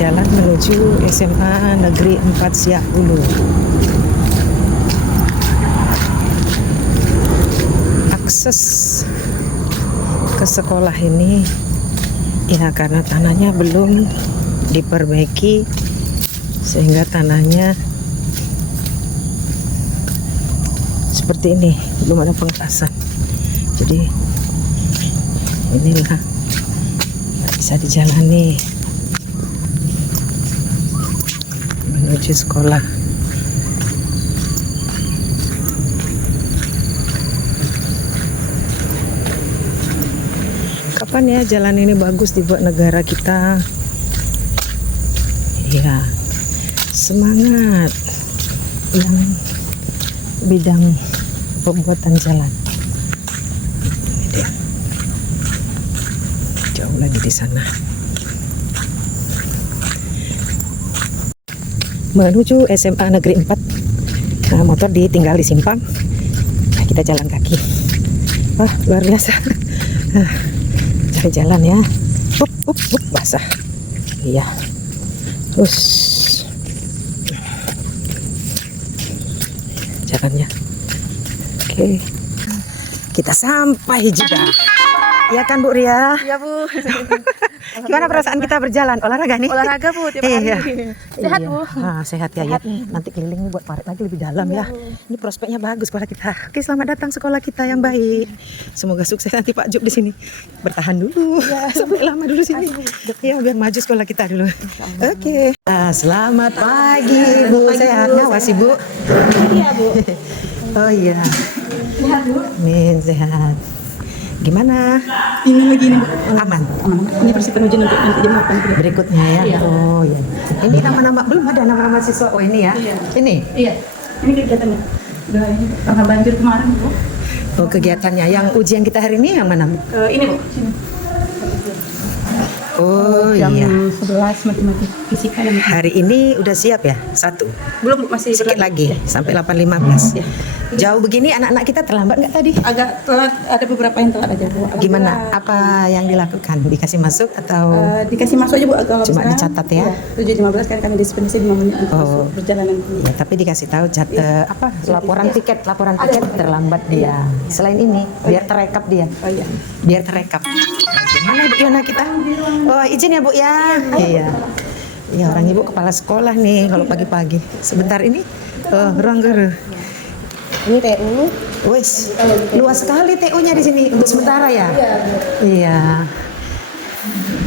jalan menuju SMA Negeri 4 Siak Hulu. Akses ke sekolah ini ya karena tanahnya belum diperbaiki sehingga tanahnya seperti ini, belum ada pengerasan. Jadi inilah nggak bisa dijalani menuju sekolah. Kapan ya jalan ini bagus dibuat negara kita? Ya, semangat yang bidang pembuatan jalan. Ini dia. Jauh lagi di sana. Menuju SMA Negeri 4. Nah, motor ditinggal di simpang. Nah, kita jalan kaki. Wah, luar biasa. Nah, cari jalan ya. Basah. Iya. Terus jalannya. Oke. Kita sampai juga. Ya kan Bu Ria? Iya Bu. Gimana perasaan kita berjalan? Olahraga nih? Olahraga Bu, tiap hari. Iya. Sehat Bu. Ah, sehat ya. Sehat. Ya. Nanti keliling nih buat parit lagi lebih dalam Iya, ya. Bu. Ini prospeknya bagus sekolah kita. Oke, selamat datang sekolah kita yang baik. Semoga sukses nanti Pak Juk di sini. Bertahan dulu. Iya. Sampai lama dulu sini. Ya, biar maju sekolah kita dulu. Oke. Selamat pagi Bu. Sehat ngawasi Bu. Iya Bu. Oh iya. Sehat Bu. Min sehat. Gimana? Ini lagi nih Bu. Aman. Ini persiapan ujian nanti jam 8. Berikutnya ya. Iya. Oh iya. Ini nama-nama belum ada nama-nama siswa. Oh ini ya. Iya. Ini. Iya. Ini kegiatannya. Udah ini karena banjir kemarin Bu. Oh kegiatannya. Yang ujian kita hari ini yang mana? Ini Bu. Sini. Oh Jam iya. 11 matematika fisika dan Hari ini udah siap ya? Satu. belum Bu, masih Sedikit lagi sampai 8.15. Jauh begini anak-anak kita terlambat nggak tadi? agak telat, ada beberapa yang telat aja Bu. Agak Gimana? telat. Apa yang dilakukan? Dikasih masuk atau? Dikasih masuk aja Bu kalau Cuma misalkan, dicatat ya? 7.15 kan kami dispensasi 5 menit untuk Oh. masuk perjalanan. Ya, tapi dikasih tahu laporan tiket terlambat dia. Selain ini biar terekap dia. Oh iya. Biar terekap. Gimana Ibu Yana kita? Oh izin ya Bu ya. Iya. Ya orang Ibu kepala sekolah nih kalau pagi-pagi. Sebentar ini ruang guru. Ini TU. Wes, luas sekali TU-nya di sini untuk sementara ya. Iya.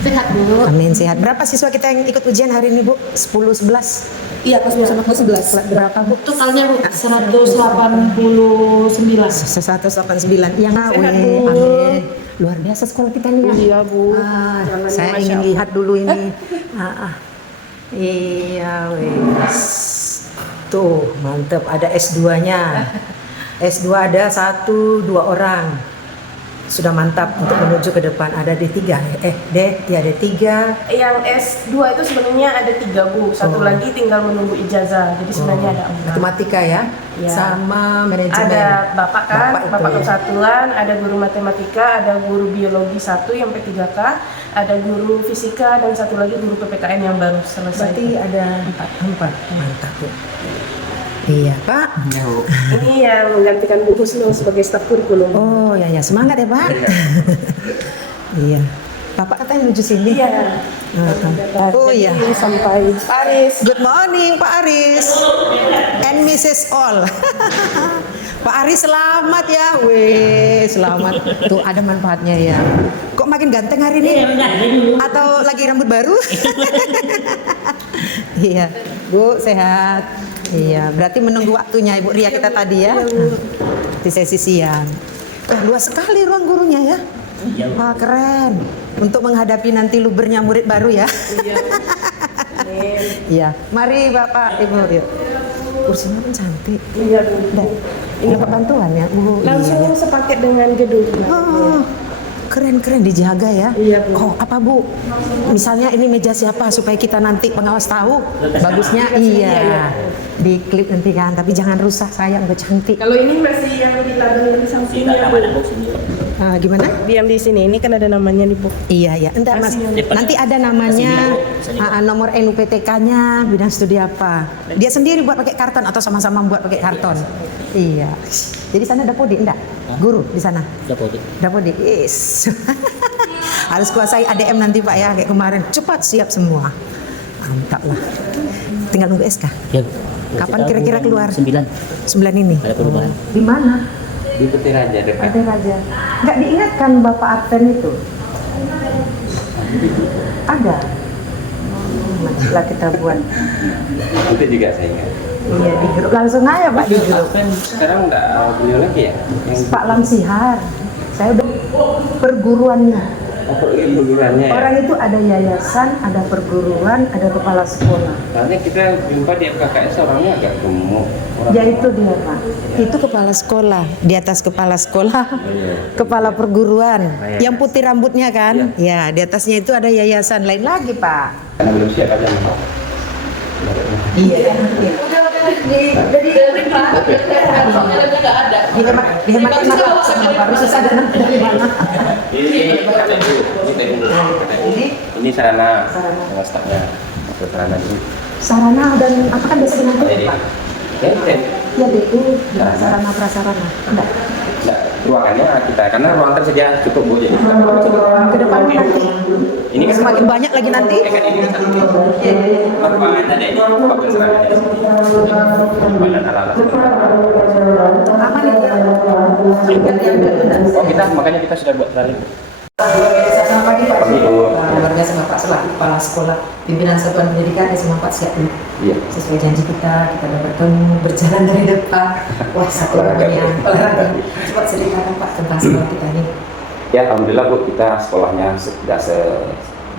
Sehat Bu. Amin sehat. Berapa siswa kita yang ikut ujian hari ini Bu? 10, 11. Iya, kelas 2 sama kelas 11. Berapa Bu? Totalnya Bu 189. 189 yang Sehat, Bu. amin. Luar biasa sekolah kita nih ya. Iya Bu. Saya ingin lihat dulu ini. Iya wes. Tuh mantep ada S2-nya. S2 ada 1-2 orang. Sudah mantap untuk menuju ke depan. Ada D3 ya D3. Yang S2 itu sebenarnya ada 3 Bu, satu lagi tinggal menunggu ijazah, jadi sebenarnya ada 4. Matematika ya, Ya. sama manajemen. Ada Bapak kan, itu Bapak ya. kesatuan, ada guru matematika, ada guru biologi 1 yang P3K, ada guru fisika, dan satu lagi guru PPKN yang baru selesai. Berarti ada 4. Mantap Bu. Iya Pak. Ini yang menggantikan Bu Husnul sebagai staf kurikulum. Oh ya semangat ya Pak. Iya. Bapak katanya menuju sini. Iya. Oh iya. Jadi sampai Pak Aris. Good morning Pak Aris and Mrs. All. Pak Aris selamat ya. Weh, selamat. Tuh ada manfaatnya ya. Kok makin ganteng hari ini? Atau lagi rambut baru? Iya. Bu sehat. Iya, berarti menunggu waktunya Ibu Ria kita tadi ya. Di sesi siang. Wah, luas sekali ruang gurunya ya. Wah, keren. Untuk menghadapi nanti lubernya murid baru ya. Iya. Mari Bapak, Ibu, yuk. Kursinya pun cantik. Iya Bu. Dan ini dapat bantuan ya, Bu. Langsung Iya, ya. sepaket dengan gedung. Oh, keren dijaga ya. Iya, Bu. Oh, apa Bu? Misalnya ini meja siapa supaya kita nanti pengawas tahu. Bagusnya iya. Di klip nanti kan, tapi jangan rusak sayang, udah cantik. Kalau ini masih yang di ladang di samping ya Bu. Gimana? Diam di sini. Ini kan ada namanya nih, Bu. Iya ya, entar Mas. Nanti ada namanya, nomor NUPTK-nya, bidang studi apa. Dia sendiri buat pakai karton atau sama-sama buat pakai karton. Iya. Jadi sana ada podi enggak? Guru di sana. Dapodi. Yes. Harus kuasai ADM nanti Pak ya, kayak kemarin. Cepat siap semua. Mantap lah. Tinggal nunggu SK. Ya, Kapan kira-kira keluar? 9. 9 ini. Ada perubahan. Di mana? Di Peti Raja dekat. Peti Raja. Enggak diingatkan Bapak absen itu? Ada. Lah kita buat. Itu juga saya ingat. Iya, di grup langsung aja Pak di grup. Sekarang nggak beliau lagi ya? Yang Pak Lamsihar. Saya udah perguruannya. perguruannya ya? Orang itu ada yayasan, ada perguruan, ada kepala sekolah. Soalnya kita jumpa di FKKS orangnya agak gemuk. Ya itu dia Pak. Itu kepala sekolah. Di atas kepala sekolah, kepala perguruan. Yang putih rambutnya kan? Ya, di atasnya itu ada yayasan lain lagi Pak. Karena belum siap aja. Iya. Dihemat kenapa sama baru susah dan dari mana? Ini sarana stafnya. Masuk sarana dulu. Sarana dan apa kan biasa dengan itu Pak? Enten. Ya DU, sarana prasarana. Enggak. Nah, ruangannya kita karena ruang tersedia cukup Bu jadi. Ke depannya nanti. Ini kan Semakin banyak lagi nanti. kan ini kan satu. Ruangan ada ini pakai sarana di sini. Badan alat-alat. Aman itu ya. Oh kita makanya kita sudah buat training. Selamat pagi Pak. Pagi, Bu. Keluarga sama Pak selaku kepala sekolah pimpinan satuan pendidikan SMA 4 siap dulu. Iya. Sesuai janji kita udah bertemu berjalan dari depan. Wah satu namanya olahraga. Coba ceritakan Pak tentang sekolah kita ini. Ya alhamdulillah Bu, kita sekolahnya sudah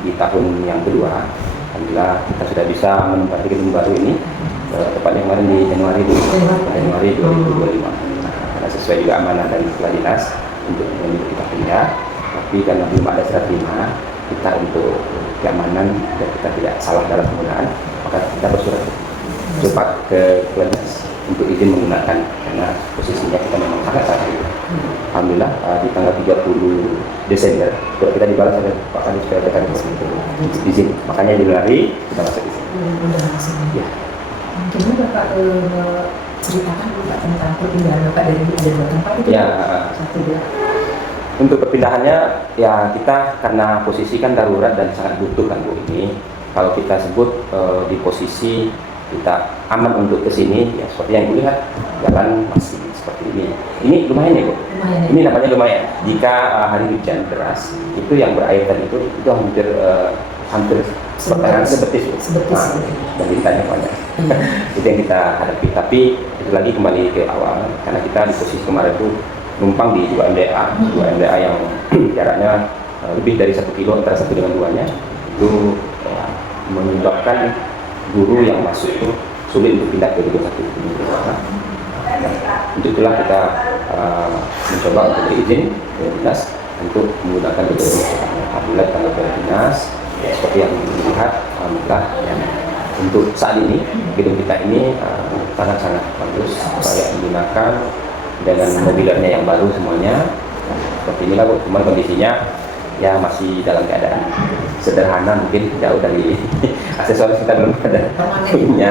di tahun yang kedua. Alhamdulillah kita sudah bisa menempati gedung baru ini. Tepatnya kemarin di Januari 2025. Karena sesuai juga amanah dari kepala dinas untuk menyebut kita pindah. Tapi karena belum ada serah terima, kita untuk keamanan dan kita tidak salah dalam penggunaan, maka kita bersurat cepat ke kepala dinas untuk izin menggunakan karena posisinya kita memang sangat itu. Alhamdulillah di tanggal 30 Desember sudah kita dibalas oleh Pak Kadis supaya kita izin. Makanya Januari kita masuk izin. Ya. Mungkin Bapak ceritakan Bapak tentang perpindahan Bapak dari ada dua tempat itu. Ya. Satu dua. Untuk perpindahannya ya kita karena posisi kan darurat dan sangat butuh kan Bu ini. Kalau kita sebut di posisi kita aman untuk ke sini ya seperti yang dilihat jalan masih seperti ini. Ini lumayan ya Bu. Lumayan ya. Ini namanya lumayan. Jika hari hujan deras itu yang berairkan itu hampir pertengahan sebetis Bu. Sebetis. Dan ditanya banyak. Itu yang kita hadapi. Tapi itu lagi kembali ke awal karena kita di posisi kemarin itu numpang di 2 MDA yang jaraknya lebih dari 1 kilo antara satu dengan duanya itu menyebabkan guru yang masuk itu sulit untuk pindah ke gedung satu. Untuk itulah kita mencoba untuk berizin ke dinas untuk menggunakan gedung apabila tanggal ke dinas seperti yang dilihat alhamdulillah ya, untuk saat ini gedung kita ini sangat-sangat bagus layak digunakan dengan mobilernya yang baru semuanya. Nah, seperti inilah Bu, cuman kondisinya ya masih dalam keadaan sederhana mungkin jauh dari aksesoris kita belum ada punya.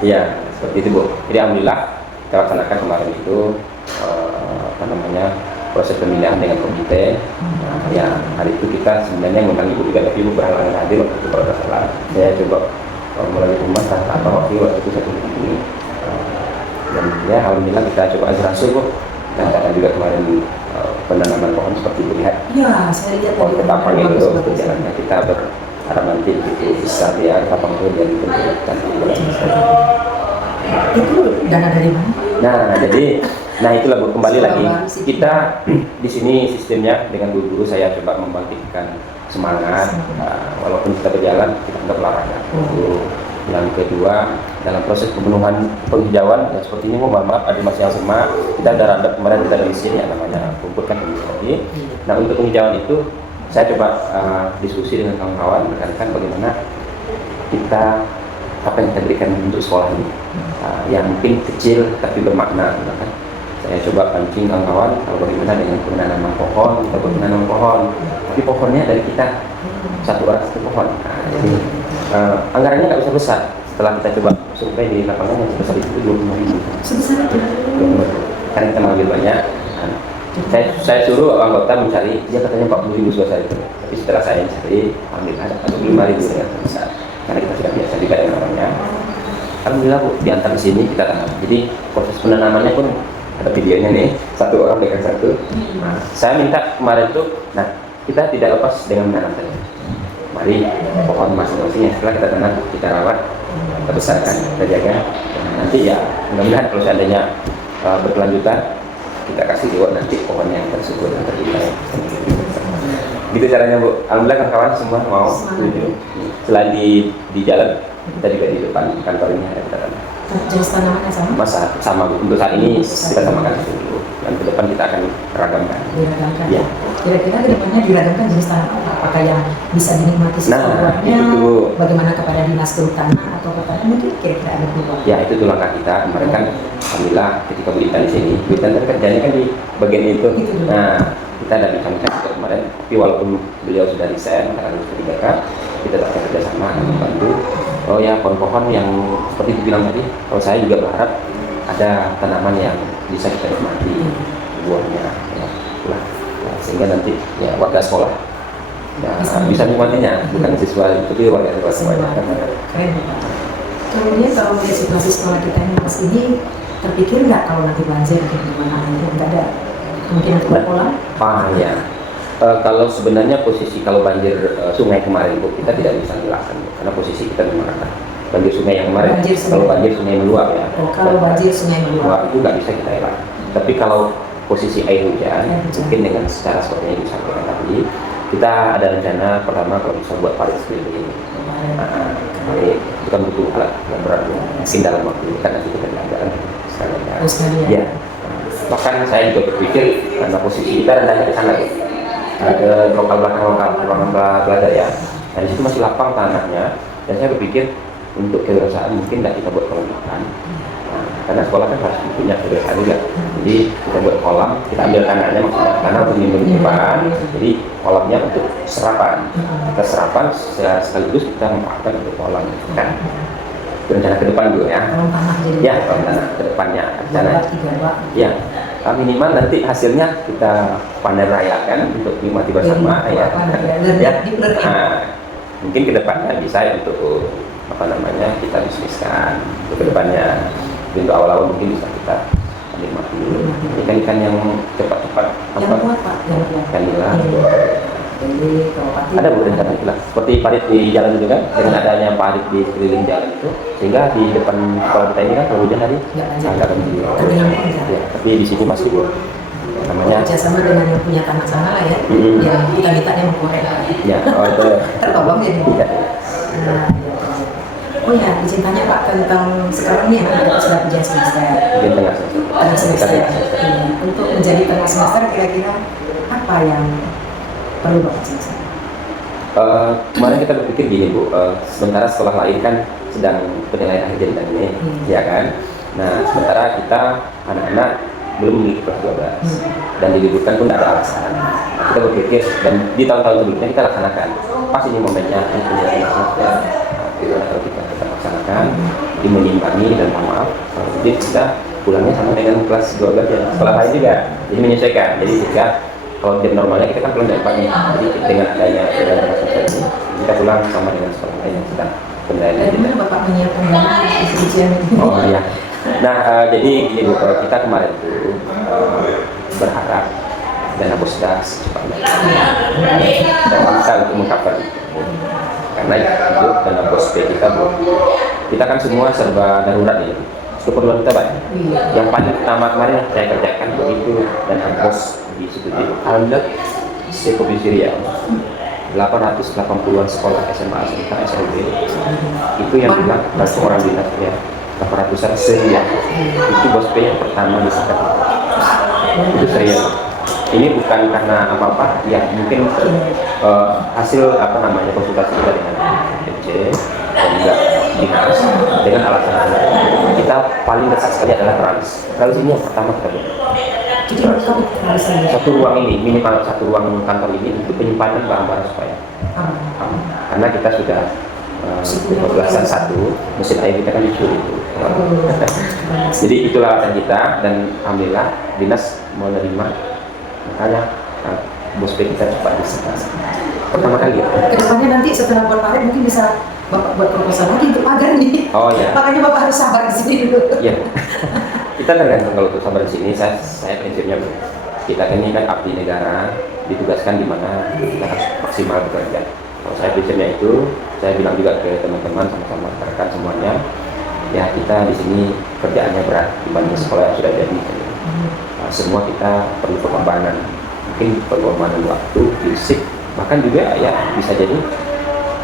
Ya seperti itu Bu. Jadi alhamdulillah kita laksanakan kemarin itu proses pemilihan dengan komite. Nah, ya hari itu kita sebenarnya memang Ibu juga tapi Ibu berhalangan hadir waktu itu kalau salah. Saya coba melalui rumah apa waktu itu satu ini. Dan ya alhamdulillah kita coba ajarasi Bu dan juga kemarin penanaman pohon seperti itu lihat. Ya, saya lihat Pohon ketapang itu berjalannya kita berharap nanti itu bisa biar ketapang itu jadi bentukan. Itu dana dari mana? Nah itulah Bu, kembali lagi kita di sini sistemnya dengan guru-guru saya coba membangkitkan semangat walaupun kita berjalan kita tetap olahraga. Yang kedua dalam proses pemenuhan penghijauan ya seperti ini mohon maaf ada masih yang sama kita ada rada kemarin kita ada mesin ya namanya kumpulkan lagi. Nah untuk penghijauan itu saya coba diskusi dengan kawan-kawan rekan-rekan bagaimana kita apa yang kita berikan untuk sekolah ini yang mungkin kecil tapi bermakna kan Saya coba pancing kawan-kawan kalau bagaimana dengan penanaman pohon, kita menanam pohon, tapi pohonnya dari kita satu orang satu pohon. Nah, jadi anggarannya nggak usah besar. Setelah kita coba survei di lapangan yang sebesar itu 25.000. Sebesar itu. Karena kita mengambil banyak. Nah, saya suruh anggota mencari, dia katanya 40.000 sebesar itu. Tapi setelah saya cari, alhamdulillah ada 45.000 dengan besar. Karena kita sudah biasa juga dengan namanya. Alhamdulillah Bu, diantar ke sini kita tanam. Jadi proses penanamannya pun ada videonya nih, satu orang dengan satu. Nah, saya minta kemarin tuh, nah kita tidak lepas dengan menanam saja. Mari pohon masing-masing yang setelah kita tanam, kita rawat, kita besarkan, kita jaga. Nah, nanti ya mudah-mudahan kalau seandainya berkelanjutan, kita kasih juga nanti pohon yang tersebut yang terlibat. Gitu caranya Bu. Alhamdulillah kawan-kawan semua mau setuju. Selain di jalan, kita juga di depan kantor ini ada kita tanam. Jenis tanamannya sama? Sama Bu. Untuk saat ini kita samakan dulu. Dan ke depan kita akan ragamkan. Diragamkan. Ya. Kira-kira ke depannya diragamkan jenis tanaman apakah yang bisa dinikmati sesuatunya? itu. Bagaimana kepada dinas kehutanan atau kepada mungkin kira-kira ada perubahan? Ya itu tuh langkah kita. Kemarin kan alhamdulillah ketika Bu Intan di sini, Bu Intan kan kerjanya kan di bagian itu. Nah kita dari kami juga kemarin, tapi walaupun beliau sudah resign karena lulus P3K, kita tetap kerjasama akan membantu. Oh ya pohon-pohon yang seperti dibilang tadi, kalau saya juga berharap ada tanaman yang bisa kita nikmati buahnya, ya, lah. Nah, sehingga nanti ya warga sekolah ya, bisa nikmatinya, bukan siswa tapi warga sekolah. Keren Pak. Kemudian kalau melihat situasi sekolah kita yang pas ini, terpikir nggak kalau nanti banjir atau gimana aja nggak ada kemungkinan berpola? Ya. Kalau sebenarnya posisi kalau banjir sungai kemarin Bu, kita tidak bisa hilangkan karena posisi kita memang akan banjir sungai yang kemarin. Kalau banjir sungai meluap ya. Kalau banjir sungai meluap Itu nggak bisa kita hilangkan. Tapi kalau posisi air hujan, mungkin dengan secara seperti yang disampaikan tadi, kita ada rencana pertama kalau bisa buat parit sekeliling. Bukan butuh alat yang berat, mungkin dalam waktu karena kita jalan sekalian. Ya. Bahkan saya juga berpikir karena posisi kita rendahnya ke sana, ke lokal belakang belajar ya. Nah di situ masih lapang tanahnya, dan saya berpikir untuk kewirausahaan mungkin tidak kita buat kolam ikan. Nah, karena sekolah kan harus punya kewirausahaan juga. Jadi kita buat kolam, kita ambil tanahnya maksudnya karena untuk menyimpan. Jadi kolamnya untuk serapan. Kita serapan sekaligus kita memanfaatkan untuk kolam kan. Rencana ke depan dulu ya. Kolam tanah jadi. Ya, kolam tanah ke depannya rencana. Ya. Minimal nanti hasilnya kita panen rayakan untuk nikmati bersama ya. Mungkin kedepannya bisa untuk kita bisniskan untuk kedepannya. Untuk awal-awal mungkin bisa kita nikmati ikan-ikan yang cepat-cepat Yang kuat Pak, yang kuat. Kan hilang. Jadi Ada Bu rencana itulah seperti parit di jalan itu kan, dengan adanya parit di sekeliling jalan itu, sehingga di depan sekolah kita ini kan kalau hujan hari agak banjir. Ya, tapi di sini masih Bu namanya kerjasama dengan yang punya tanah sana lah ya, yang kita mintanya mengkorek. Ya, itu tertolong jadi. ya. Oh ya, izin tanya Pak tentang sekarang nih anak-anak sudah ujian semester. Mungkin Tengah semester. Untuk menjadi tengah semester kira-kira apa yang perlu Bapak jelaskan? Kemarin kita berpikir gini Bu, sementara sekolah lain kan sedang penilaian akhir jenjang ini, ya kan? Nah, sementara kita anak-anak belum memiliki kelas 12 dan diliburkan pun tidak ada alasan. Nah, kita berpikir dan di tahun-tahun sebelumnya kita laksanakan. Pas ini momennya, ini penilaian semester. Kalau kita laksanakan, jadi mengimbangi dan mohon maaf, jadi kita pulangnya sama dengan kelas 12 ya. Sekolah lain juga, jadi menyesuaikan. Jadi jika kalau jam normalnya kita kan pulang jam 4 nih, jadi dengan adanya ini kita pulang sama dengan sekolah lain yang sedang pendayaan. Dari mana Bapak menyiapkan dana untuk ujian ini? Oh iya. Nah jadi gini Bu, kita kemarin tuh berharap dana bosda secepatnya dan kita untuk mengcover itu. Karena itu dana bos kita Bu, kita kan semua serba darurat ya. Keperluan kita banyak. Yang paling pertama kemarin saya kerjakan begitu dan bos di situ. Alhamdulillah Provinsi Riau 880-an sekolah SMA, SMK, SLB itu yang bilang bantu orang dinas ya 800-an serial. Itu bos P yang pertama di sekat itu serial. Ini bukan karena apa-apa ya, mungkin hasil konsultasi kita dengan MC dan juga dinas dengan alasan kita paling dekat sekali adalah trans ini yang pertama kita buat. Jadi lengkap harus ada. Satu ruang ini, minimal satu ruang kantor ini untuk penyimpanan barang-barang supaya aman. Karena kita sudah 15-an satu, mesin air kita kan dicuri. Jadi itulah alasan kita, dan alhamdulillah dinas menerima, makanya bos P kita cepat disahkan. Pertama kali ya. Kedepannya nanti setelah buat parit mungkin bisa Bapak buat proposal lagi untuk pagar nih. Oh ya. Makanya Bapak harus sabar di sini dulu. Iya. Kita tergantung kalau untuk sabar di sini, saya prinsipnya kita ini kan abdi negara, ditugaskan di mana kita harus maksimal bekerja. Kalau saya prinsipnya itu, saya bilang juga ke teman-teman sama-sama rekan semuanya, ya kita di sini kerjaannya berat dibanding sekolah yang sudah jadi. Semua kita perlu pengembangan, mungkin pengembangan waktu, fisik, bahkan juga ya bisa jadi,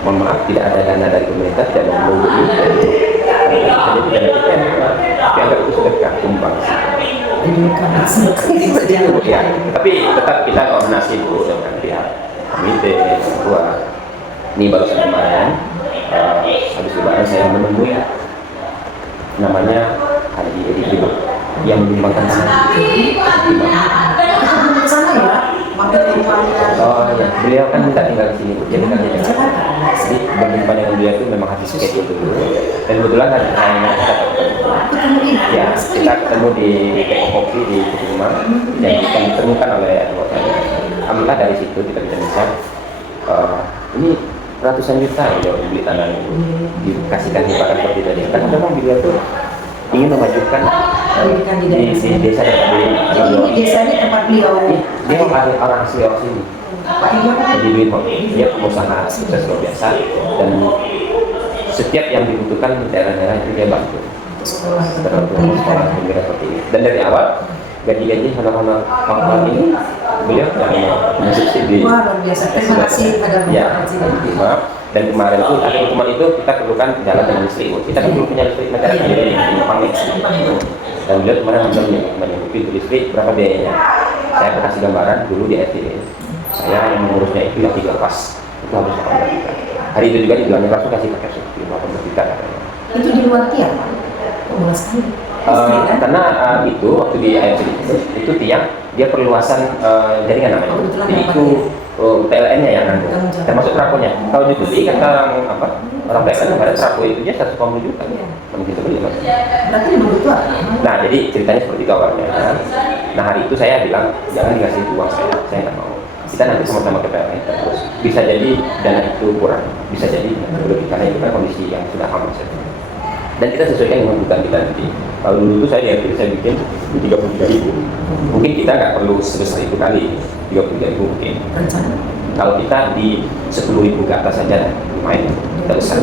mohon maaf, tidak ada dana dari pemerintah, tidak ada menunggu ini, bisa jadi dana kita yang dianggap itu sudah tumbang. Ya, tapi tetap kita koordinasi dulu dengan pihak komite ketua. Ini barusan kemarin habis lebaran saya menemui namanya Haji Edi Ibu yang menyumbangkan tanah. Sana ya, mampir ke rumahnya. Oh ya, beliau kan minta tinggal di sini, dia tinggal di Jakarta. Jadi berjumpa dengan beliau itu memang habis schedule dulu. Dan kebetulan hari saya ya kita ketemu di kopi di rumah yang kita ditemukan oleh anggota. Alhamdulillah dari situ kita bisa ini ratusan juta ya beli tanah itu dikasihkan hibakan seperti tadi. Karena memang beliau tuh ingin memajukan di desa dan Jadi ini desanya tempat beliau. dia orang asli orang sini. Jadi dia pengusaha sukses luar biasa, dan setiap yang dibutuhkan daerah-daerah itu dia bantu. Sekolah pendidikan seperti ini. Dan dari awal gaji-gaji honor-honor kawan ini beliau yang mensubsidi. Wah, luar biasa. Terima kasih pada Bapak. Dan kemarin itu ada hukuman itu kita perlukan jalan dengan listrik. Kita kan belum punya listrik negara sendiri di Jepang. Dan beliau kemarin menyanggupi listrik berapa biayanya. Saya kasih gambaran dulu di RT. Saya yang mengurusnya itu yang 3 pas itu harus 18 juta. Hari itu juga dibilangnya langsung kasih pakai subsidi 18 juta katanya. Itu di luar tiang, Pak? Karena itu waktu di AFC itu tiang dia perluasan jaringan namanya. Jadi itu PLN-nya yang nanggung, termasuk trafonya. Kalau dibeli kata orang PLN ada trafo itu dia 150 juta, mungkin itu beli mas. Berarti dibutuh. Nah jadi ceritanya seperti itu awalnya. Nah hari itu saya bilang jangan dikasih uang saya nggak mau. Kita nanti sama-sama ke PLN terus. Bisa jadi dana itu kurang, bisa jadi lebih karena itu kan kondisi yang sudah aman saja. Dan kita sesuaikan dengan kebutuhan kita nanti. Kalau dulu itu saya bikin 33.000. Mungkin kita nggak perlu sebesar itu kali 33.000 mungkin. Kalau kita di 10.000 ke atas saja lumayan kita besar.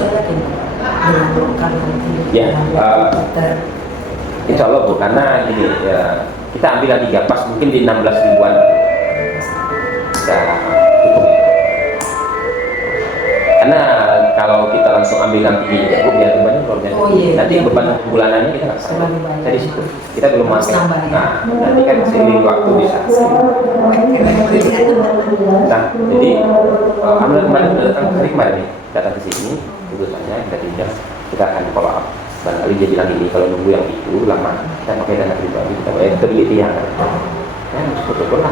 Ya, insya Allah Bu, karena gini ya, kita ambil lagi pas mungkin di 16 ribuan kita tutup. Karena kalau kita langsung ambil yang tinggi juga, biar bebannya luar biasa. Nanti beban bulanannya kita nggak sama. Dari situ kita belum masuk. Nah, nanti kan seiring waktu bisa. Nah, jadi alhamdulillah kemarin datang hari kemarin nih, datang ke sini, keputusannya kita tinjau, kita akan follow up. Barangkali dia bilang ini kalau nunggu yang itu lama, kita pakai dana pribadi, kita bayar beli tiang. Ya, betul-betul lah,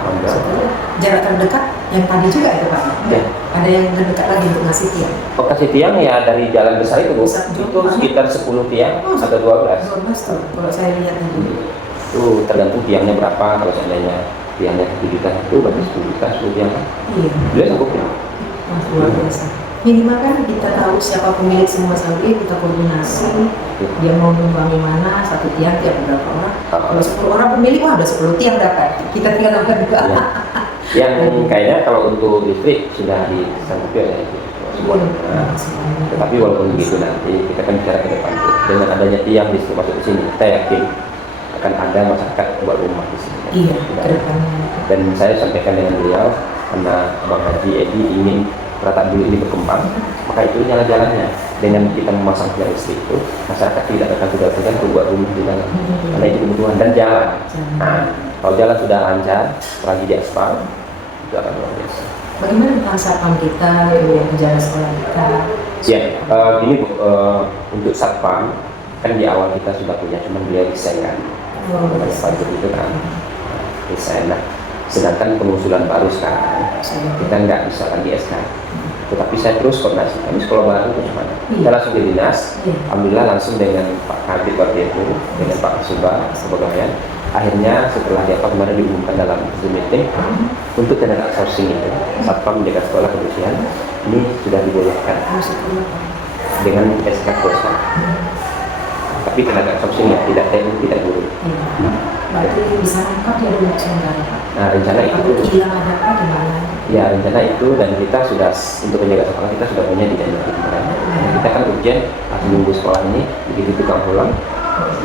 jarak terdekat yang tadi juga itu Pak. Ya. Ada yang terdekat lagi untuk ngasih tiang. Oh, kasih tiang ya dari jalan besar itu Bu. Itu sekitar 10 tiang atau 12. 12 tuh kalau saya lihat tadi. Itu tergantung tiangnya berapa. Kalau seandainya tiangnya 1 juta itu berarti 10 juta 10 tiang kan? Iya. Beliau sanggup ya? Luar biasa. Minimal kan kita tahu siapa pemilik semua sapi, kita koordinasi. Dia mau nyumbang mana, 1 tiang tiap berapa orang. Kalau 10 orang pemilik, wah udah 10 tiang dapat. Kita tinggal nambah 2. Ya. Yang kayaknya kalau untuk listrik sudah disanggupi oleh itu. Nah, tetapi walaupun begitu nanti kita akan bicara ke depan dengan adanya tiang listrik masuk ke sini, kita yakin akan ada masyarakat buat rumah di sini. Iya, ke depannya. Dan saya sampaikan dengan beliau karena Bang Haji Edi ingin Perataan dulu ini berkembang, maka itu nyala jalannya. Dengan kita memasang tiang listrik itu, masyarakat tidak akan tinggal untuk buat rumah di dalam, karena itu kebutuhan dan jalan. Nah, kalau jalan sudah lancar, lagi di aspal, itu akan luar biasa. Bagaimana tentang satpam kita, yang menjaga sekolah kita? Ya, ini Bu, untuk satpam kan di awal kita sudah punya, cuma beliau desain kan, Pak itu kan. desain. Nah, sedangkan pengusulan baru sekarang kita nggak bisa lagi SK, tetapi saya terus koordinasi. Kami sekolah baru itu gimana? Kita langsung ke dinas, alhamdulillah langsung dengan Pak Kabid waktu itu, dengan Pak Subah Kepegawaian. Akhirnya setelah kemarin diumumkan dalam Zoom meeting untuk tenaga outsourcing itu, satpam menjaga sekolah kebersihan ini sudah dibolehkan dengan SK kosa. Tapi tenaga outsourcing ya, tidak TNI, tidak guru. Berarti bisa lengkap ya dulu sementara. Nah, rencana itu hilang ada apa gimana? ya, rencana itu, dan kita sudah untuk menjaga sekolah kita sudah punya di Januari kemarin. Kita kan ujian harus menunggu sekolah ini begitu tukang pulang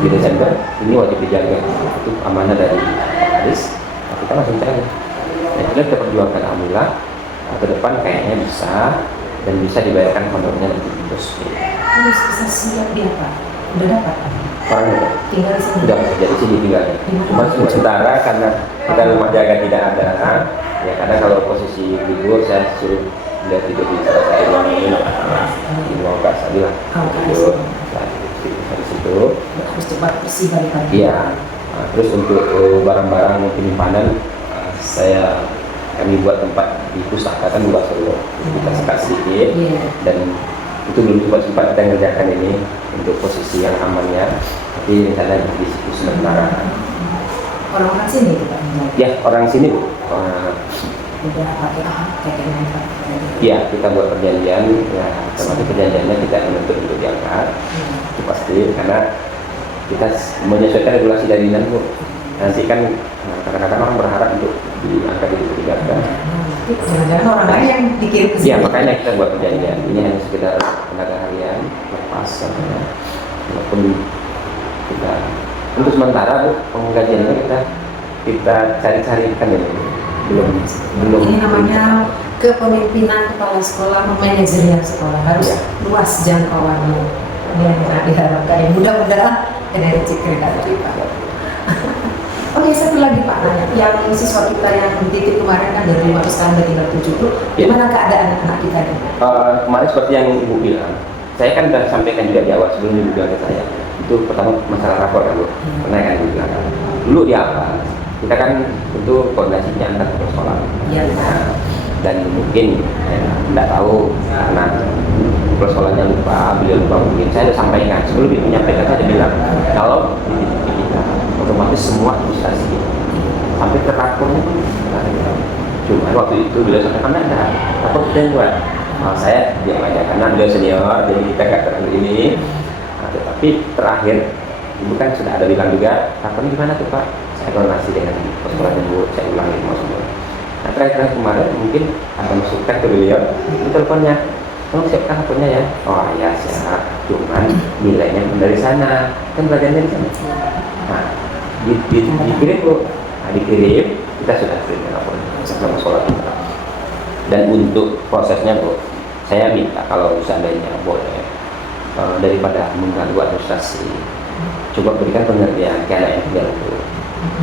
di Desember, ini wajib dijaga, itu amanah dari Pak Aris. Nah, kita masih jaga. Nah, itu kita perjuangkan, alhamdulillah ke depan kayaknya bisa, dan bisa dibayarkan honornya nanti terus. Terus bisa siap dia Pak? Udah dapat? Orangnya Tinggal di sini? sudah jadi sini tinggalnya. Cuma sementara karena kita rumah jaga tidak ada, ya kadang kalau posisi libur saya suruh dia tidur di salah satu ruang ini nggak masalah, di ruang kelas tadi lah. Tidur, di situ. Harus cepat bersih balik lagi. Iya. Nah, terus untuk barang-barang penyimpanan, kami buat tempat di pustaka kan luas dulu, kita sekat sedikit, dan itu belum sempat kita ngerjakan ini untuk posisi yang amannya, tapi misalnya di situ sementara. Orang-orang sini Pak? Ya, orang sini Bu. Udah pakai apa? Iya, kita buat perjanjian, ya termasuk perjanjiannya kita menuntut untuk diangkat, itu pasti, karena kita menyesuaikan regulasi dari dinas Bu. Nanti kan kadang-kadang orang berharap untuk diangkat itu diangkat. Jangan-jangan orang lain yang dikirim ke sini. Iya, makanya kita buat perjanjian. Ini hanya sekedar tenaga harian, lepas katanya. Walaupun kita untuk sementara Bu, penggajiannya kita cari-carikan ini. Belum. Ini namanya kepemimpinan kepala sekolah, memanajerial sekolah, harus luas jangkauannya. Ini yang diharapkan. Mudah-mudahan energi kreatif Pak. Oke, satu lagi Pak, nanya. Yang siswa kita yang dititip kemarin kan dari 5 sekarang udah tinggal 7 tuh, gimana keadaan anak kita ini? Kemarin seperti yang Ibu bilang, saya kan sudah sampaikan juga di awal sebelum Ibu bilang ke saya. Itu pertama masalah rapor kan Bu, pernah kan Ibu bilang. Dulu di awal, kita kan tentu koordinasinya antar sekolah. Iya. Dan mungkin tidak tahu karena sekolahnya lupa, beliau lupa mungkin. Saya sudah sampaikan, sebelum Ibu menyampaikan saya bilang, kalau di kita otomatis semua administrasi sampai ke rapornya pun cuma waktu itu beliau sampaikan ada rapor kita yang buat. Saya diam aja karena beliau senior, jadi kita nggak terlalu ini. Tetapi terakhir Ibu kan sudah ada bilang juga, rapornya gimana tuh Pak? Saya koordinasi dengan sekolah yang Bu, saya ulangi semua. Nah, terakhir kemarin mungkin ada masukan ke beliau, itu teleponnya, tolong siapkan rapornya ya. Oh ya siap, cuman nilainya dari sana, kan belajarnya di sana. Nah, dikirim Bu, dikirim, kita sudah kirim rapornya sama sekolah kita. Dan untuk prosesnya Bu, saya minta kalau seandainya boleh, daripada mengganggu administrasi, coba berikan pengertian ke anak yang tinggal itu.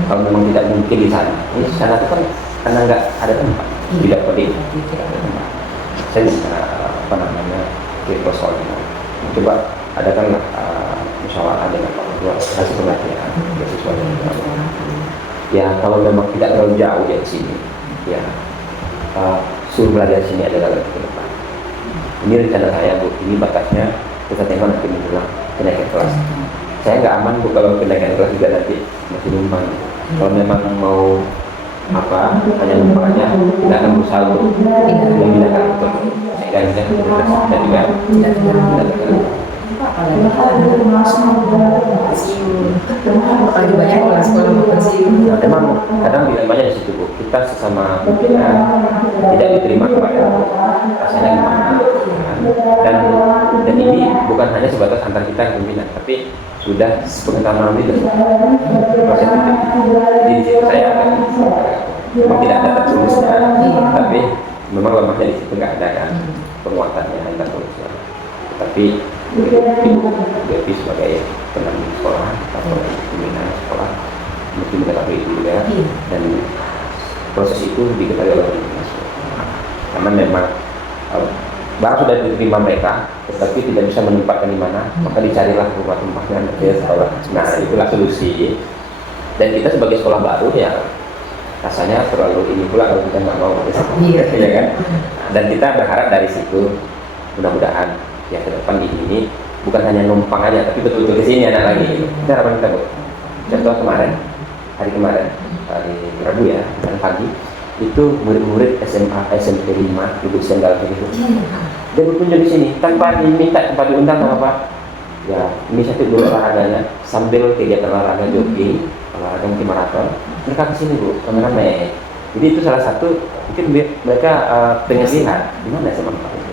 Kalau memang tidak mungkin di sana, ini sana itu kan karena nggak ada tempat, tidak kodim, saya bisa ke sekolahnya. Coba adakanlah musyawarah dengan Pak Ketua, kasih pengertian ke siswanya. Ya kalau memang tidak terlalu jauh dari sini, ya suruh belajar sini adalah lebih ke depan. Ini rencana saya Bu, ini batasnya kita tengok nanti menjelang kenaikan kelas. Saya nggak aman Bu kalau kenaikan kelas juga nanti masih numpang. Kalau memang mau hanya numpang aja, kita akan berusaha untuk memindahkan betul. Saya dan juga apalagi banyak orang sekolah pensiun. Memang kadang dilemanya di situ Bu, kita sesama pimpinan tidak diterima kembali, rasanya gimana? Dan ini bukan hanya sebatas antar kita yang pimpinan, tapi sudah sepengetahuan itu proses itu. Jadi di situ saya memang tidak ada tertulisnya, tapi memang lemahnya di situ nggak ada kan penguatannya antar tulisnya. Tapi Devi sebagai pendamping sekolah atau pembinaan sekolah mesti mengetahui itu juga, dan proses itu diketahui oleh dinas karena memang barang sudah diterima mereka tetapi tidak bisa menempatkan di mana, maka dicarilah rumah tempatnya dari sekolah. Nah itulah solusi, dan kita sebagai sekolah baru ya rasanya terlalu ini pula kalau kita nggak mau Iya. ya kan. Dan kita berharap dari situ mudah-mudahan ya ke depan ini bukan hanya numpang aja tapi betul-betul kesini anak lagi. Itu harapan kita Bu. Contoh hari kemarin hari Rabu ya, dan pagi itu murid-murid SMA SMP 5 duduk sendal begitu. Dia berkunjung di sini tanpa diminta, tanpa diundang apa. Ya, ini satu dulu olahraganya sambil kegiatan olahraga jogging, olahraga mungkin maraton. Mereka kesini Bu, rame-rame. Jadi itu salah satu mungkin mereka pengen lihat di mana SMA 4 itu.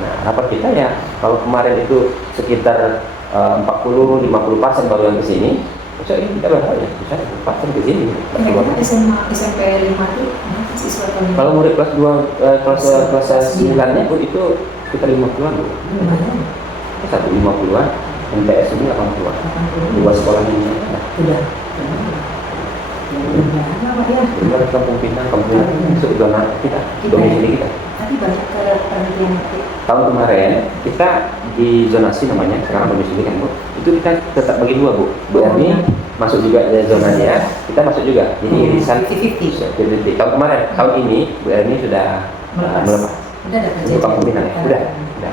Nah, harapan kita ya kalau kemarin itu sekitar 40-50% baru yang kesini, besok ini kita berharap ya bisa 40% kesini. SMP 5 itu siswa tahun Kalau murid kelas 2, kelas 9-nya pun itu sekitar 50-an Bu. lumayan. 150-an, MTS ini 80-an. Dua sekolah ini. Udah. Ya. Benar Kampung Pinang masuk zona kita, domisili kita. Tapi banyak penelitian Tahun kemarin kita di zonasi namanya, sekarang domisili kan Bu. Itu kita tetap bagi dua Bu. Bu Erni masuk juga dari zonanya, kita masuk juga. Jadi irisan 50-50. Tahun kemarin, tahun ini Bu Erni sudah melepas. Udah dapat Untuk Kampung Pinang ya? Udah.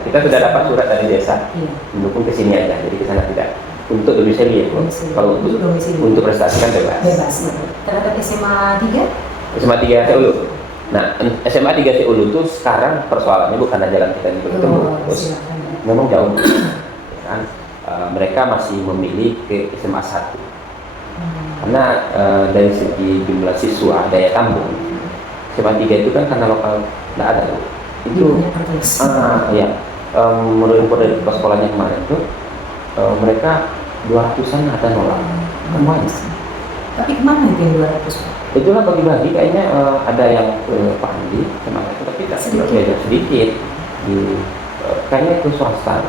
Kita sudah dapat surat dari desa mendukung ke sini aja, jadi ke sana tidak. Untuk domisili ya Bu. Kalau untuk prestasi kan bebas. Bebas. Terhadap SMA 3? SMA 3 Seulu. Nah, SMA 3 Seulu itu sekarang persoalannya bukan jalan kita ini begitu terus. Memang jauh. Kan mereka masih memilih ke SMA 1. Karena dari segi jumlah siswa daya tampung SMA 3 itu kan karena lokal tidak ada Bu. Itu ya menurut dari sekolahnya kemarin tuh mereka 200-an ada nolak semuanya. Tapi kemana itu yang 200? Itulah bagi-bagi kayaknya ada yang Pak Andi sama itu tapi tidak sedikit di kayaknya itu swasta.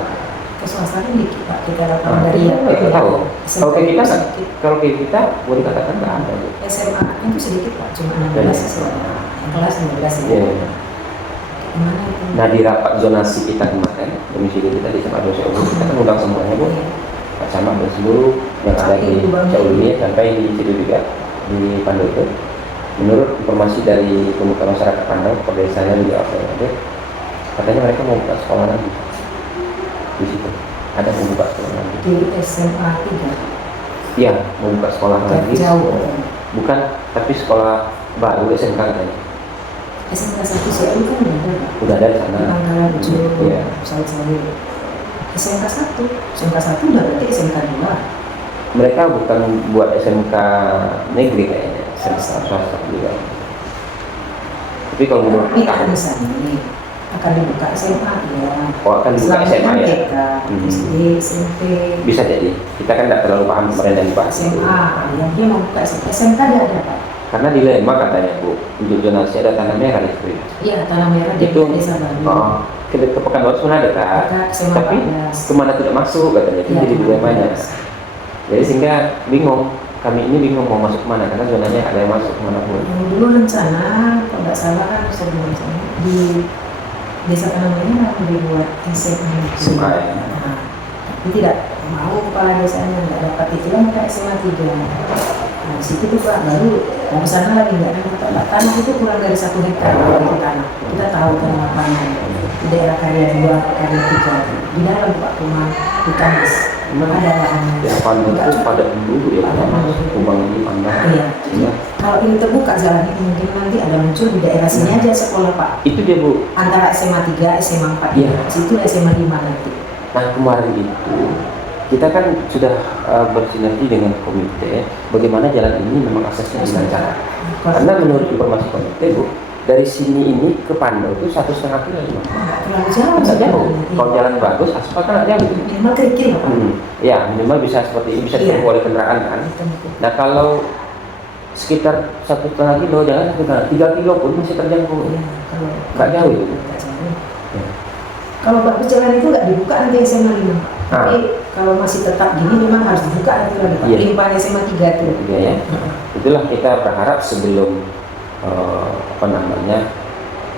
Ke swasta ini dikit Pak, kita dapat dari yang itu tahu. Kalau kayak kita boleh katakan nggak ada. SMA itu sedikit Pak, cuma 16 siswa. Yang kelas 16 ya. Gimana itu? Nah di rapat zonasi kita kemarin, domisili kita di SMA 2 Seulu, kita kan undang semuanya Bu. Sama dan seluruh yang ada di Seulu ini sampai di situ juga di Pandu itu. Menurut informasi dari pemuka masyarakat Pandu, perdesanya juga ada, katanya mereka mau buka sekolah lagi di situ. Ada mau buka sekolah lagi. Di SMA 3. Iya, mau buka sekolah lagi. Jauh. Bukan, tapi sekolah baru SMK katanya. SMK 1 Seulu kan Udah ada di sana. Pangkalan Juru, Iya. Sawit-sawit. SMK 1 udah berarti SMK 2. Mereka bukan buat SMK negeri kayaknya, SMK swasta juga. Tapi kalau menurut Tapi kan misalnya akan dibuka SMA ya. akan dibuka SMA ya. TK, SD, SMP, Bisa jadi. Kita kan tidak terlalu paham kemarin dan bahas itu. SMA, yang dia mau buka SMK dia ada Pak. Karena dilema katanya Bu, untuk zonasi ada tanah merah di Kering. Iya, tanah merah di Itu desa Baru. ke Pekanbaru sebenarnya dekat, Dekat, SMA tapi 14. kemana tidak masuk katanya. Itu Iya, jadi dilemanya. 14. Jadi sehingga bingung. Kami ini bingung mau masuk kemana karena zonanya ada yang masuk kemana pun. Dulu rencana, kalau nggak salah kan sebelum rencana di desa tanah merah mau dibuat SMA. SMA ya. Nah, tapi tidak mau kepala desanya, nggak dapat itulah maka SMA 3. Nah, di situ tuh Pak, baru mau sana lagi nggak ada tanah itu kurang dari 1 hektar kalau itu tanah. Kita tahu tanah lapangan di daerah Karya 2, Karya 3 di dalam Pak rumah hutan Mas. Ada lahan. Ya Pandu itu pada dulu ya, Kubang ini Pandu. Iya. Ya. Kalau ini terbuka jalan ini mungkin nanti ada muncul di daerah sini aja sekolah Pak. Itu dia Bu. Antara SMA 3, SMA 4. Iya. Situ SMA 5 nanti. Nah kemarin itu kita kan sudah bersinergi dengan komite bagaimana jalan ini memang aksesnya dilancarkan. Karena menurut informasi komite Bu, dari sini ini ke Pandu itu 1,5 kilo. Terlalu jauh. Nggak jauh. Kalau jalan bagus, aspal kan nggak jauh. Minimal kerikil Pak. Ya minimal bisa seperti ini, bisa Iya. ditempuh oleh kendaraan kan. Nah kalau sekitar 1,5 kilo, jangan 3 kilo pun masih terjangkau. Iya, kalau Nggak jauh itu. nggak jauh. Ya. Kalau bagus jalan itu nggak dibuka nanti SMA 5. Ah. Tapi kalau masih tetap gini memang harus dibuka nanti lagi Pak. Iya. Limpahan SMA 3 tuh. Iya ya. Itulah kita berharap sebelum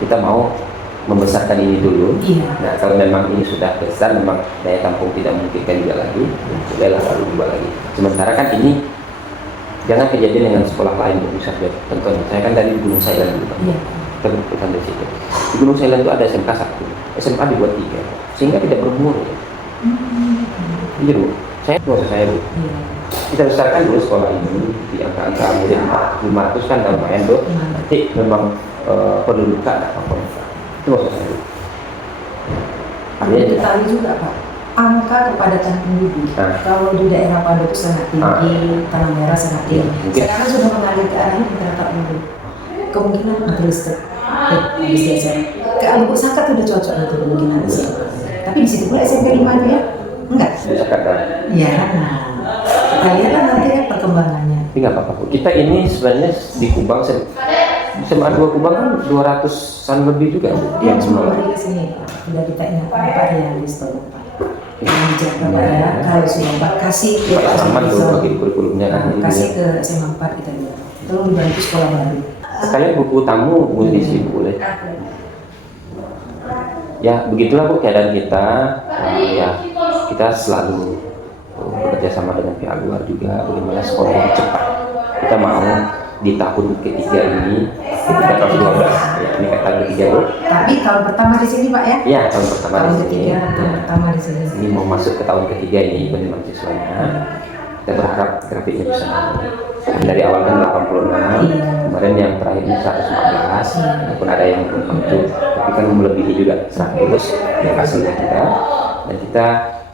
kita mau membesarkan ini dulu. Iya. Nah kalau memang ini sudah besar, memang daya tampung tidak memungkinkan juga lagi, sudahlah lalu dibuat lagi. Sementara kan ini jangan kejadian dengan sekolah lain. Misalnya contohnya, saya kan dari Gunung Sailand dulu, Pak. Iya. Kita berputar dari situ. Di Gunung Sailand itu ada SMK 1, SMA dibuat 3, sehingga tidak bermurid. Iya Bu, saya Bu. Iya. Kita besarkan dulu sekolah ini di angka-angka murid 500 kan lumayan Bu. Nanti memang penduduknya ada apa-apa. Itu maksud saya. Perlu diketahui juga Pak, angka kepadatan penduduk kalau di daerah Pado itu sangat tinggi, Tanah Merah sangat tinggi. Sekarang sudah mengalir ke arah beberapa penduduk. Kemungkinan nanti listrik, ke Alubuk Sakat udah cocok nanti kemungkinan di situ. Tapi di situ pula SMP 5 itu ya? Enggak? Iya. Nah, kita lihatlah nanti ya perkembangannya. Tapi nggak apa-apa Bu. Kita ini sebenarnya di Kubang, SMA 2 Kubang kan 200-an lebih juga Bu. Yang semua dari sini Pak, sudah kita ingatkan Pak yang di store Pak. Yang dijaga Pak ya, kalau sudah Pak kasih ke Pak Sama tuh Siswa. bagi kurikulumnya kan. Kasih ke SMA 4 kita lihat. Tolong dibantu sekolah baru. Sekalian buku tamu Bu diisi boleh. Ya begitulah Bu keadaan kita. Ya kita selalu bekerja sama dengan pihak luar juga bagaimana sekolah lebih cepat. Kita mau di tahun ketiga ini, ketika tahun 12 ya, ini kan tahun ketiga Bu. Tapi tahun pertama di sini Pak ya? Iya tahun pertama Tahun di sini. ketiga, tahun pertama di sini. Ini mau masuk ke tahun ketiga ini penerimaan siswanya. Kita berharap grafiknya bisa naik. Dari awal kan 86, kemarin yang terakhir ini 114, walaupun ada yang belum mampu, tapi kan melebihi juga 100 yang hasilnya kita. Dan kita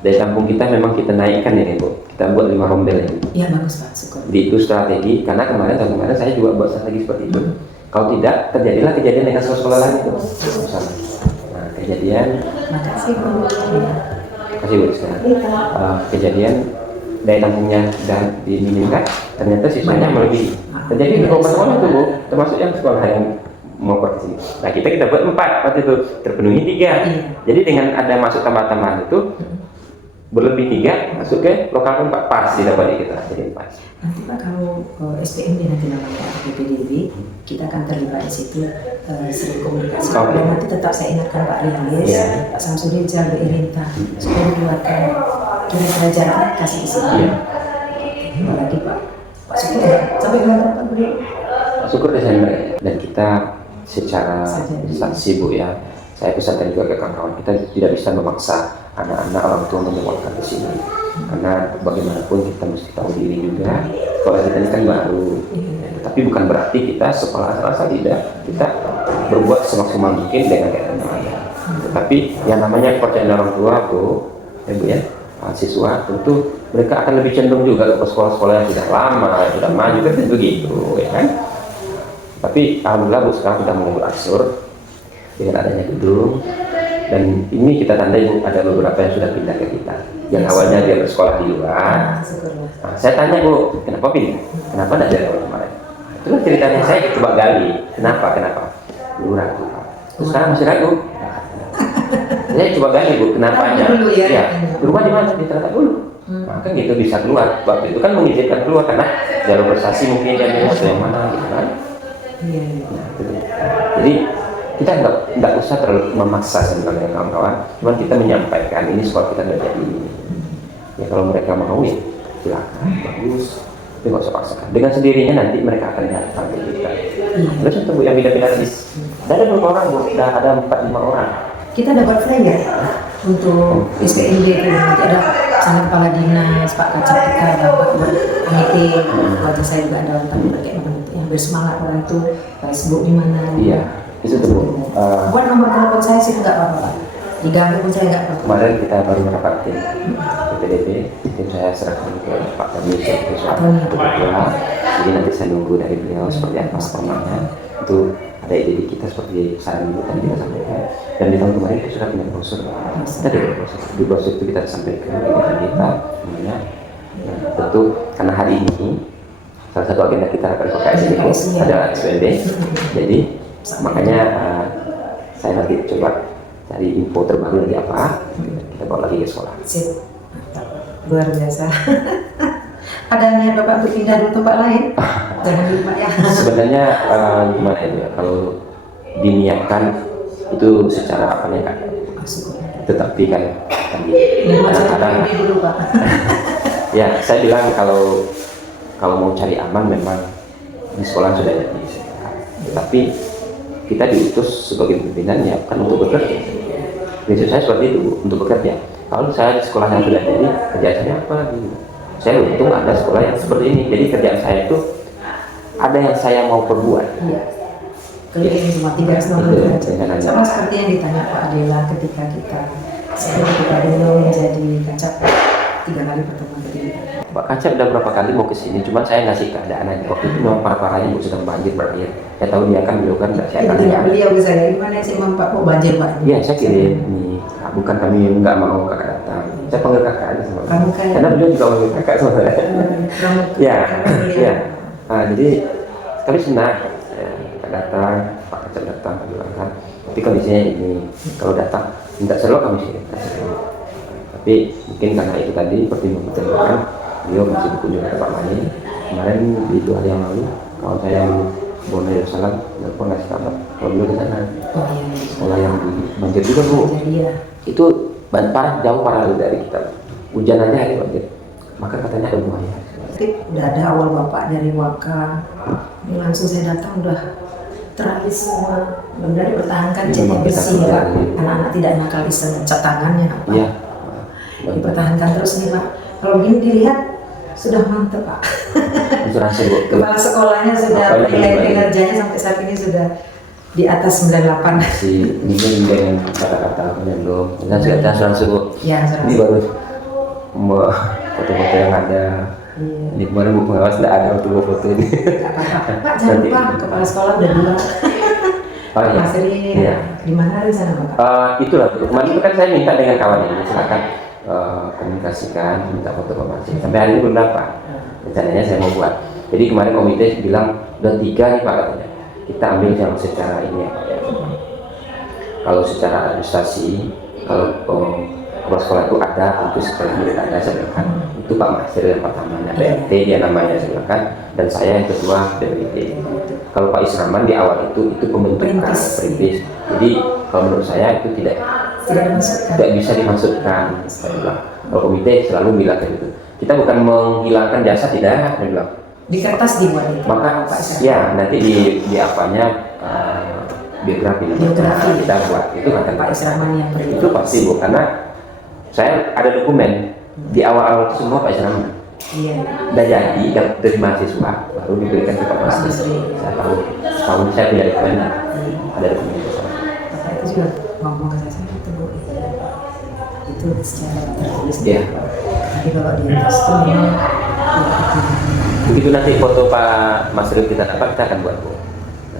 dari kampung kita memang kita naikkan ini Bu. Kita buat 5 rombel ini. Iya bagus Pak, syukur. Di itu strategi karena tahun kemarin saya juga buat strategi seperti itu. Kalau tidak terjadilah kejadian dengan sekolah lain itu. Misalnya. Nah kejadian. Makasih Bu. Kasih Bu Rizka. Kejadian daya tampungnya sudah diminimkan, ternyata siswanya melebihi. Terjadi di beberapa sekolah itu Bu, termasuk yang sekolah yang mau ke sini. Nah kita buat 4 waktu itu, terpenuhi 3. Jadi dengan ada masuk tambahan-tambahan itu berlebih 3 masuk ke lokal 4 pas didapat kita jadi 4. Nanti Pak kalau SPMD nanti namanya PPDB kita akan terlibat di situ sering komunikasi. Dan nanti tetap saya ingatkan Pak Rialis, Pak Samsudin Jaga Irinta supaya dibuatkan kira-kira jaraknya kasih di sini. Apalagi Pak Syukur sampai berapa Pak beliau? Syukur Desember dan kita secara instansi Bu ya. Saya pesankan juga ke kawan-kawan kita tidak bisa memaksa anak-anak orang tua menyekolahkan ke sini karena bagaimanapun kita mesti tahu diri juga sekolah kita ini kan baru tapi bukan berarti kita sekolah asal-asal tidak, kita berbuat semaksimal mungkin dengan keadaan yang ada. Tetapi yang namanya kepercayaan orang tua Bu ya Bu ya, siswa tentu mereka akan lebih cenderung juga ke sekolah-sekolah yang sudah lama, yang sudah maju kan begitu ya kan. Tapi alhamdulillah Bu sekarang sudah mulai berangsur dengan adanya gedung. Dan ini kita tandai Bu, ada beberapa yang sudah pindah ke kita. Yang awalnya dia bersekolah di luar. Nah, saya tanya Bu, kenapa pindah? Kenapa tidak dari awal kemarin? Nah, itu kan ceritanya saya coba gali. Kenapa? Dulu ragu Pak. Terus sekarang masih ragu. Saya coba gali Bu, kenapanya? Ya, di rumah di mana? Di Teratak dulu. Nah, kan gitu bisa keluar. Waktu itu kan mengizinkan keluar karena jalur prestasi mungkin dan yang mana gitu kan. Nah, jadi kita nggak usah terlalu memaksa sebenarnya kawan-kawan, cuma kita menyampaikan ini sekolah kita udah jadi ini. Ya kalau mereka mau ya silakan, bagus, tapi nggak usah paksakan. Dengan sendirinya nanti mereka akan datang ke kita. Terus itu Bu yang pindah-pindah tadi, ada berapa orang Bu? Udah ada 4-5 orang. Kita dapat flyer untuk SPMD itu nanti ada sama kepala dinas, Pak Kacatika, Bapak Komite, wajah saya juga ada tapi bagaimana yang bersemangat orang itu Facebook di mana? Iya. Itu tuh Bu. Buat nomor telepon saya sih nggak apa-apa. Diganggu pun saya nggak apa-apa. Kemarin kita baru merapat tim PPDB, tim saya serahkan ke Pak Kamis kebetulan. Jadi nanti saya nunggu dari beliau seperti apa formatnya. Itu ada ide kita seperti saran dulu tadi kita sampaikan. Dan di tahun kemarin kita sudah punya brosur. Kita ada brosur. Di brosur itu kita sampaikan kita semuanya. Tentu karena hari ini salah satu agenda kita akan PKS ini adalah SPMD. Jadi makanya saya nanti coba cari info terbaru lagi apa kita bawa lagi ke sekolah. Sip. Luar biasa. Ada niat Bapak untuk pindah di tempat lain? Jangan lupa ya. Sebenarnya gimana itu ya, kalau diniatkan itu secara apa ya kan, tetapi kan tadi kadang-kadang dulu Pak. ya saya bilang kalau kalau mau cari aman memang di sekolah sudah jadi. Tapi kita diutus sebagai pimpinan ya kan untuk bekerja. Prinsip saya seperti itu, untuk bekerja. Kalau saya di sekolah yang sudah jadi, kerjaan saya apa gitu. Saya untung ada sekolah yang seperti ini. Jadi kerjaan saya itu ada yang saya mau perbuat. Iya. Keliling cuma 360 derajat. Sama seperti yang ditanya Pak Adela ketika sebelum kita dulu menjadi Kacap 3 kali pertemuan ketiga. Pak Kacap udah berapa kali mau kesini, cuma saya ngasih keadaan aja. Waktu itu memang parah-parahnya Bu sedang banjir berair. Saya tahu dia kan beliau kan nggak saya Itu akan tidak beliau ke saya, gimana sih Pak kok banjir Pak? Iya, saya kirim nih. Bukan kami nggak mau kakak datang. Saya panggil kakak aja sama Kamu kayak karena beliau juga panggil kakak sama saya. Ya, ya. Nah, jadi kami senang kakak datang, Pak Kacap datang, kami datang. Tapi kondisinya ini, kalau datang minta selalu kami sih. Tapi mungkin karena itu tadi pertimbangan beliau masih berkunjung ke Pak Mani. Kemarin di 2 hari yang lalu, kawan saya yang Bono Yerusalem nelfon ngasih kabar kalau beliau di sana. Sekolah yang di banjir juga Bu. Itu parah, jauh parah dari kita. Hujan aja hari banjir. Maka katanya ada buaya. Udah ada awal Bapak dari Waka. Ini langsung saya datang udah teralis semua. Benar dipertahankan catnya bersih ya Pak. Anak-anak tidak nakal iseng cat tangannya apa. Iya. Dipertahankan terus nih Pak. Kalau begini dilihat sudah mantep Pak. Asuransi Bu. Kepala sekolahnya sudah nilai kinerjanya sampai saat ini sudah di atas 98. Si ini dengan kata-kata belum. Dan sudah asuransi Bu. Ya, Ini baru foto-foto yang ada. Ini kemarin Bu pengawas tidak ada untuk foto ini. Pak jangan lupa kepala sekolah udah 2. Oh iya. Mas Eri, Iya. di mana rencana Bapak? Itulah Bu. Kemarin itu kan saya minta dengan kawan ini silakan komunikasikan, minta foto Pak Masih. Sampai hari ini belum dapat. Rencananya saya mau buat. Jadi kemarin komite bilang udah 3 nih Pak katanya. Kita ambil yang secara ini ya Pak. Kalau secara administrasi, kalau kepala sekolah itu ada, tentu sekolah milik ada saya bilang itu Pak Masir yang pertamanya, PRT dia namanya saya bilang dan saya yang kedua DPT. Kalau Pak Israman di awal itu pembentukan perintis. Jadi kalau menurut saya itu tidak bisa dimasukkan. Saya bilang kalau komite selalu bilang kayak gitu. Kita bukan menghilangkan jasa tidak, saya bilang. Di kertas dibuat itu. Maka Pak ya nanti di apanya biografi kita buat itu kata Pak Israman yang itu pasti Bu karena saya ada dokumen di awal-awal itu semua Pak Israman. Iya. Udah jadi dari mahasiswa baru diberikan ke Pak Masih. Saya tahu tahun saya punya dokumen ada dokumen itu. Bapak itu juga ngomong ke saya itu Bu. Itu secara tertulis. Iya. Tapi kalau di atas itu memang begitu nanti foto Pak Masril kita dapat kita akan buat Bu.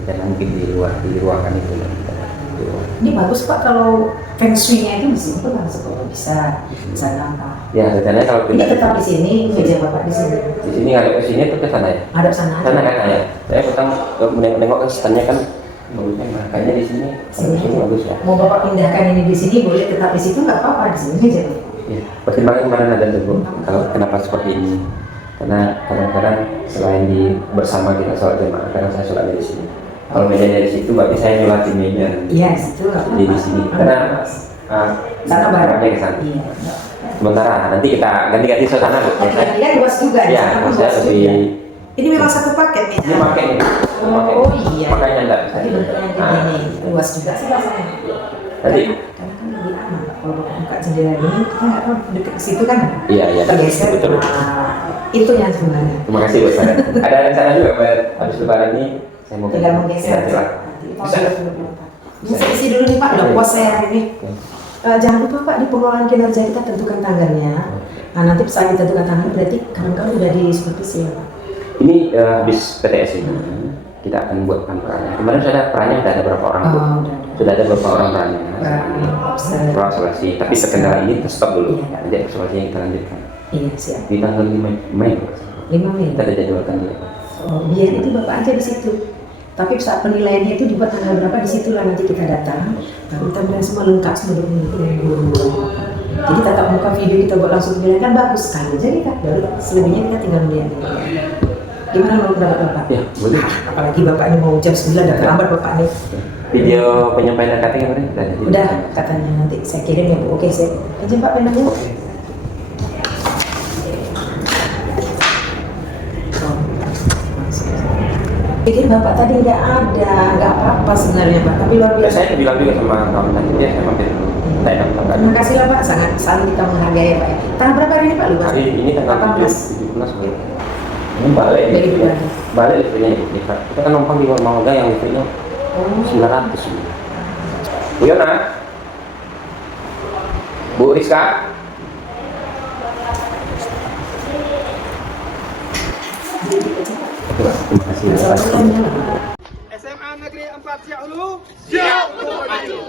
Dan mungkin di ruangan itu ini bagus Pak kalau feng shui-nya itu disimpan langsung kalau bisa sana Pak. ya rencananya kalau Ini tetap di sini, meja Bapak di sini. di sini nggak ada ke sini tuh ke sana ya. Ada sana. Sana kan ya. Saya petang menengok kan standnya kan bagusnya makanya di sini. Di sini bagus ya. Mau Bapak pindahkan ini di sini boleh tetap di situ nggak apa-apa di sini aja. Ya, pertimbangan kemarin ada tuh Bu. Kalau kenapa seperti ini? Karena kadang-kadang selain di bersama kita sholat jemaah, kadang saya sholat di sini. Kalau mejanya di situ, berarti saya sholat di meja. Iya, situ nggak apa-apa. Di sini. Karena sana barangnya ke sana. Iya. Sementara nanti kita ganti-ganti suasana Bu. Iya, luas juga. Ya, maksudnya lebih. Ini memang satu paket nih. Ini pakai ini. Oh iya. Makanya enggak bisa. Tadi bentuknya begini, luas juga sih rasanya. Tadi. Karena kan lebih aman Pak. Kalau Bapak buka jendela ini, kita nggak tahu dekat ke situ kan. Iya, iya. Geser. Betul. Itu yang sebenarnya. Terima kasih Bu. Ada rencana juga buat habis lebaran ini saya mau Tinggal menggeser. Bisa. Bisa isi dulu nih Pak, udah puas saya hari ini. Jangan lupa Pak, di pengelolaan kinerja kita tentukan tanggalnya. Nah nanti saat ditentukan tanggal berarti kawan-kawan udah di supervisi ya Pak? Ini habis PTS ini kita akan buatkan perannya. Kemarin sudah ada perannya, sudah ada berapa orang Bu? Sudah ada beberapa orang perannya. Observasi. Tapi terkendala ini stop dulu. Nanti observasinya kita lanjutkan. Iya siap. Di tanggal 5 Mei. 5 Mei. Kita ada jadwalkan dulu. Oh, biar itu Bapak aja di situ. Tapi saat penilaiannya itu dibuat tanggal berapa di situlah nanti kita datang. Baru kita bilang semua lengkap semua dokumen. Jadi tatap muka video kita buat langsung penilaian kan bagus sekali. Jadi kan baru selebihnya kita tinggal melihat. Gimana menurut pendapat Bapak? Ya, boleh. Apalagi Bapak ini mau jam 9 udah terlambat Bapak nih. Video penyampaian KT kemarin udah katanya nanti saya kirim ya Bu. Oke, saya pinjam Pak penanya. Oke. Pikir Bapak tadi nggak ada, nggak apa-apa sebenarnya Pak, tapi luar Ya, biasa. saya bilang juga sama kawan tadi dia saya mampir dulu. Saya datang Terima kasih lah Pak, sangat kita menghargai ya Pak. Tanggal berapa hari ini Pak lupa? hari ini tanggal 18. 17 ini balik Dari bulan. balik listriknya kita kan numpang di Malga yang listriknya 900. Bu Yona, Bu Rizka. Terima kasih. SMA Negeri 4 Siak Hulu siap untuk maju.